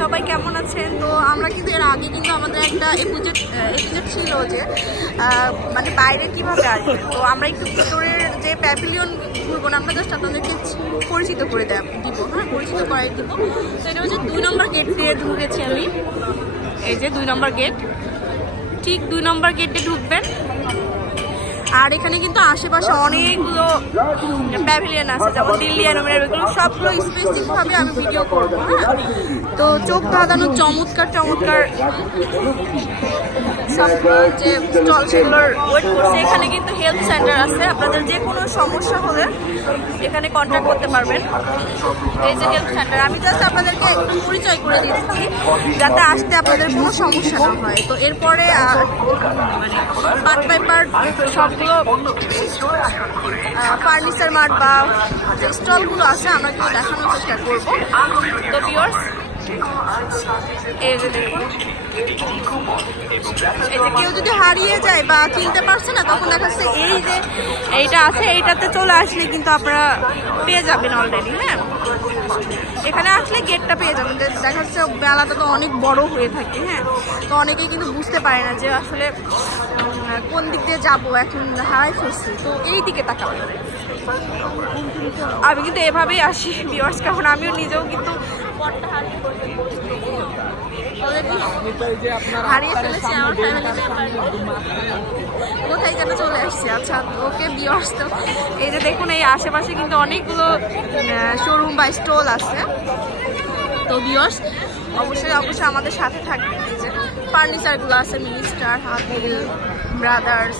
সবাই কেমন আছেন? তো আমরা কিন্তু এর আগে কিন্তু আমাদের একটা এপিজেড এপিজেড ছিল যে মানে বাইরে কীভাবে আসবে তো আমরা একটু ভিতরের যে প্যাভিলিয়ন ঘুরবো না, আমরা জাস্ট আপনাদেরকে পরিচিত করে দেব, দিব হ্যাঁ পরিচিত করাই দিব। তো এটা হচ্ছে দুই নম্বর গেট দিয়ে ঢুকেছি আমি। এই যে দুই নম্বর গেট ঠিক দুই নম্বর গেটে ঢুকবেন। আর এখানে কিন্তু আশেপাশে অনেকগুলো প্যাভিলিয়ন আছে, যেমন দিল্লি অ্যানোমিনার এগুলো সবগুলো স্পেসিফিক ভাবে আমি ভিডিও করব হ্যাঁ? তো চোখ ধাঁধানো চমৎকার চমৎকার সবগুলো যে স্টল সেগুলোর ওয়েট করছে। এখানে কিন্তু হেলথ সেন্টার আছে, আপনাদের যে কোনো সমস্যা হলে এখানে কন্ট্যাক্ট করতে পারবেন। এই যে হেলথ সেন্টার আমি জাস্ট আপনাদেরকে একটু পরিচয় করে দিচ্ছি, যাতে আসতে আপনাদের কোনো সমস্যা না হয়। তো এরপরে মানে part by part furniture mart বা স্টলগুলো আছে, আমরা কিন্তু দেখানোর চেষ্টা করব। তো ভিউয়ার্স এই যে কেউ যদি হারিয়ে যায় বা চিনতে পারছে না, তখন দেখা এই যে এইটা আছে, এইটাতে চলে আসলে কিন্তু আপনারা পেয়ে যাবেন অলরেডি হ্যাঁ? এখানে আসলে গেটটা পেয়ে যাবেন। দেখা যাচ্ছে বেলাটা তো অনেক বড় হয়ে থাকে হ্যাঁ? তো অনেকেই কিন্তু বুঝতে পারে না যে আসলে কোন দিক দিয়ে যাব, এখন হাই ফেলছি তো এই দিকে তাকাবেন। আমি কিন্তু এভাবেই আসি ভিউয়ার্স কারণ আমিও নিজেও কিন্তু হারিয়ে ফেলেছি। আমার ফ্যামিলি মেম্বার কোথায় কেন চলে আসছি? আচ্ছা ওকে ভিউয়ার্স তো এই যে দেখুন এই আশেপাশে কিন্তু অনেকগুলো শোরুম বা স্টল আছে। তো ভিউয়ার্স অবশ্যই অবশ্যই আমাদের সাথে থাকবেন। এই যে ফার্নিচারগুলো আছে মিনিস্টার হাতিল ব্রাদার্স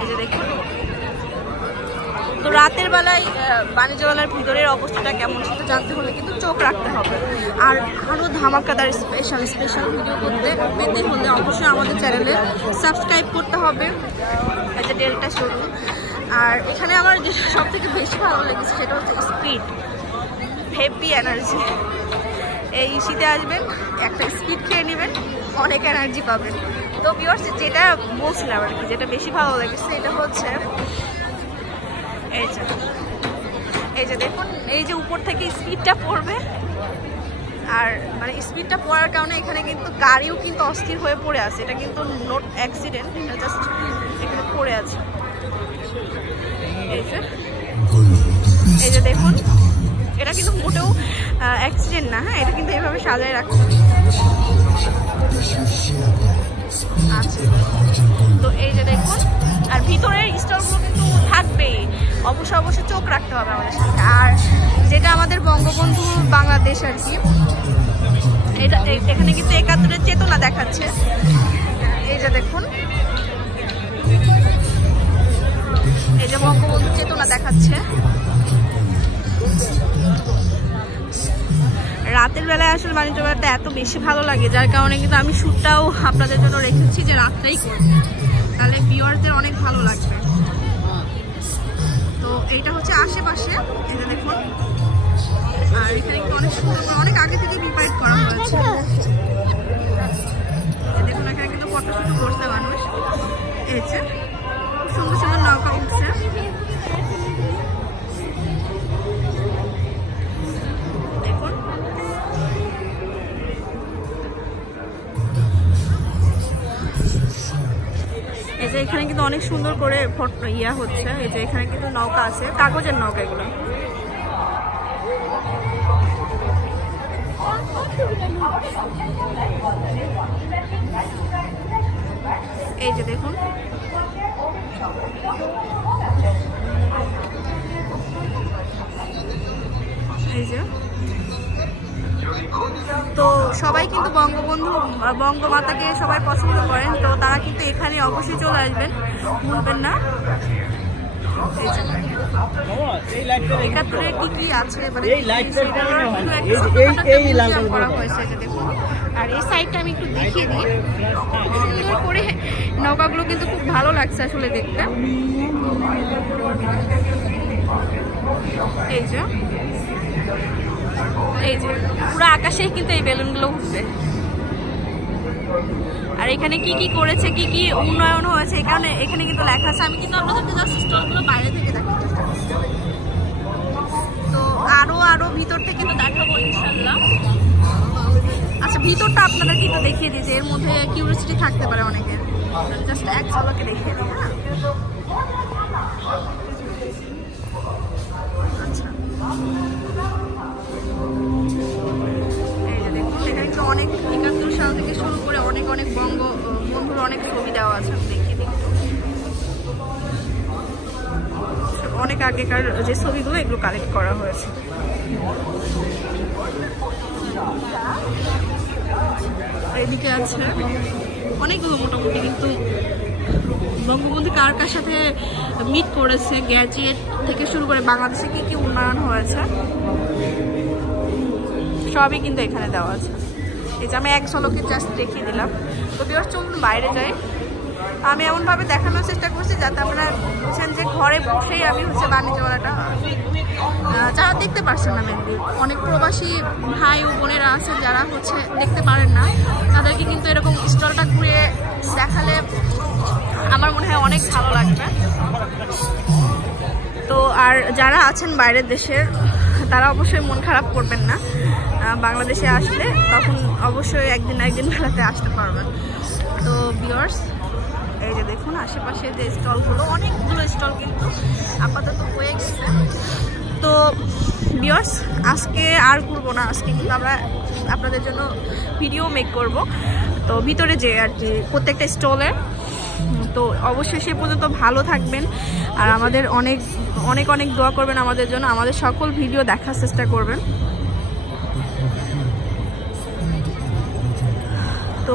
এই যে দেখুন। তো রাতের বেলায় আহ, বাণিজ্য মেলার ভিতরের অবস্থাটা কেমন সেটা জানতে হলে কিন্তু চোখ রাখতে হবে। আর আরও ধামাকাদার স্পেশাল স্পেশাল ভিডিও করতে পেতে হলে অবশ্যই আমাদের চ্যানেলে সাবস্ক্রাইব করতে হবে। যে ডেলটা শুরু। আর এখানে আমার যে সব থেকে বেশি ভালো লেগেছে সেটা হচ্ছে স্পিড হেভি এনার্জি এই শীতে আসবেন একটা স্পিড খেয়ে নেবেন অনেক এনার্জি পাবেন। তো ভিউয়ার্স যেটা বলছিলাম আর কি যেটা বেশি ভালো লেগেছে এটা হচ্ছে এই যে। এই যে দেখুন, এই যে উপর থেকে স্পিডটা পড়বে। আর মানে স্পিডটা পড়ার কারণে এখানে কিন্তু গাড়িও কিন্তু অস্থির হয়ে পড়ে আছে। এটা কিন্তু নোট অ্যাক্সিডেন্ট জাস্ট এখানে পড়ে আছে। এই যে। এই যে দেখুন, এটা কিন্তু মোটেও অ্যাক্সিডেন্ট না হ্যাঁ? এটা কিন্তু এভাবে সাজায় রাখছে আচ্ছা তো এই যে দেখুন, আর ভিতরের স্টলগুলো কিন্তু থাকবেই। অবশ্যই অবশ্যই চোখ রাখতে হবে আমাদের সাথে। আর যেটা আমাদের বঙ্গবন্ধু বাংলাদেশ আর কি, এটা এখানে কিন্তু একাত্তরের চেতনা দেখাচ্ছে। এই যে দেখুন, এই যে বঙ্গবন্ধু চেতনা দেখাচ্ছে। রাতের বেলায় আসলে বাণিজ্য মেলাটা এত বেশি ভালো লাগে, যার কারণে কিন্তু আমি শ্যুটটাও আপনাদের জন্য রেখেছি যে রাতটাই করব। তাহলে ভিউয়ারদের অনেক ভালো লাগবে। তো এইটা হচ্ছে আশেপাশে, এটা দেখুন। আর এখানে কিন্তু অনেক সুন্দর অনেক আগে থেকে প্রিপারেট করা হয়েছে। দেখুন, এখানে কিন্তু ফটোশুট করছে মানুষ। যে, খুব সুন্দর সুন্দর নৌকা উঠছে। অনেক সুন্দর করে ইয়া হচ্ছে, এই যে এখানে কিন্তু নৌকা আছে, কাগজের নৌকা এগুলো। এই যে দেখুন। এই যে। তো সবাই কিন্তু বঙ্গবন্ধু বঙ্গমাতাকে সবাই পছন্দ করেন। তো তারা কিন্তু এখানে অবশ্যই চলে আসবেন। ভুলবেন না। এই যে। একাত্তরে কি কি আছে? মানে করা হয়েছে। আর এই সাইডটা আমি একটু দেখিয়ে দিই। সুন্দর করে নৌকাগুলো কিন্তু খুব ভালো লাগছে আসলে দেখতে। এই যে। এই যে, পুরো আকাশে কিন্তু এই বেলুনগুলো উঠবে আর এখানে কি কি করেছে, কি কি উন্নয়ন হয়েছে এখানে এখানে কিন্তু লেখা আছে। আমি কিন্তু আপনাদেরকে জাস্ট স্টলগুলো বাইরে থেকে দেখাতে তো আরও আরও ভিতর থেকে তো দেখাবো ইনশাল্লাহ আচ্ছা ভিতরটা আপনারা কিন্তু দেখিয়ে দিই যে এর মধ্যে কিউরিয়াসিটি থাকতে পারে অনেকের। জাস্ট এক ঝলকে দেখিয়ে দিই হ্যাঁ? আচ্ছা। অনেক আগেকার যে ছবিগুলো, এগুলো কালেক্ট করা হয়েছে। এদিকে আছে অনেকগুলো মোটামুটি, কিন্তু বঙ্গবন্ধু কার কার সাথে মিট করেছে গ্যাজেট থেকে শুরু করে বাংলাদেশে কি কি উন্নয়ন হয়েছে, সবই কিন্তু এখানে দেওয়া আছে। এই যে আমি এক ঝলকে জাস্ট দেখিয়ে দিলাম। তো বিয়ার চলুন বাইরে যাই। আমি এমনভাবে দেখানোর চেষ্টা করছি যাতে আপনারা বুঝছেন যে ঘরে বসেই আমি হচ্ছে বাণিজ্য মেলাটা যারা দেখতে পারছেন না মেনলি অনেক প্রবাসী ভাই ও বোনেরা আছেন যারা হচ্ছে দেখতে পারেন না, তাদেরকে কিন্তু এরকম স্টলটা ঘুরে দেখালে আমার মনে হয় অনেক ভালো লাগবে। তো আর যারা আছেন বাইরের দেশের তারা অবশ্যই মন খারাপ করবেন না বাংলাদেশে আসলে তখন অবশ্যই একদিন একদিন মেলাতে আসতে পারবেন। তো বিয়ার্স এই যে দেখুন, আশেপাশে যে স্টলগুলো, অনেকগুলো স্টল কিন্তু আপাতত হয়ে গেছে। তো বিয়ার্স আজকে আর করব না, আজকে কিন্তু আমরা আপনাদের জন্য ভিডিও মেক করব। তো ভিতরে যে আর কি, প্রত্যেকটা স্টলের তো অবশ্যই সে পর্যন্ত ভালো থাকবেন। আর আমাদের অনেক অনেক অনেক দোয়া করবেন আমাদের জন্য। আমাদের সকল ভিডিও দেখার চেষ্টা করবেন। তো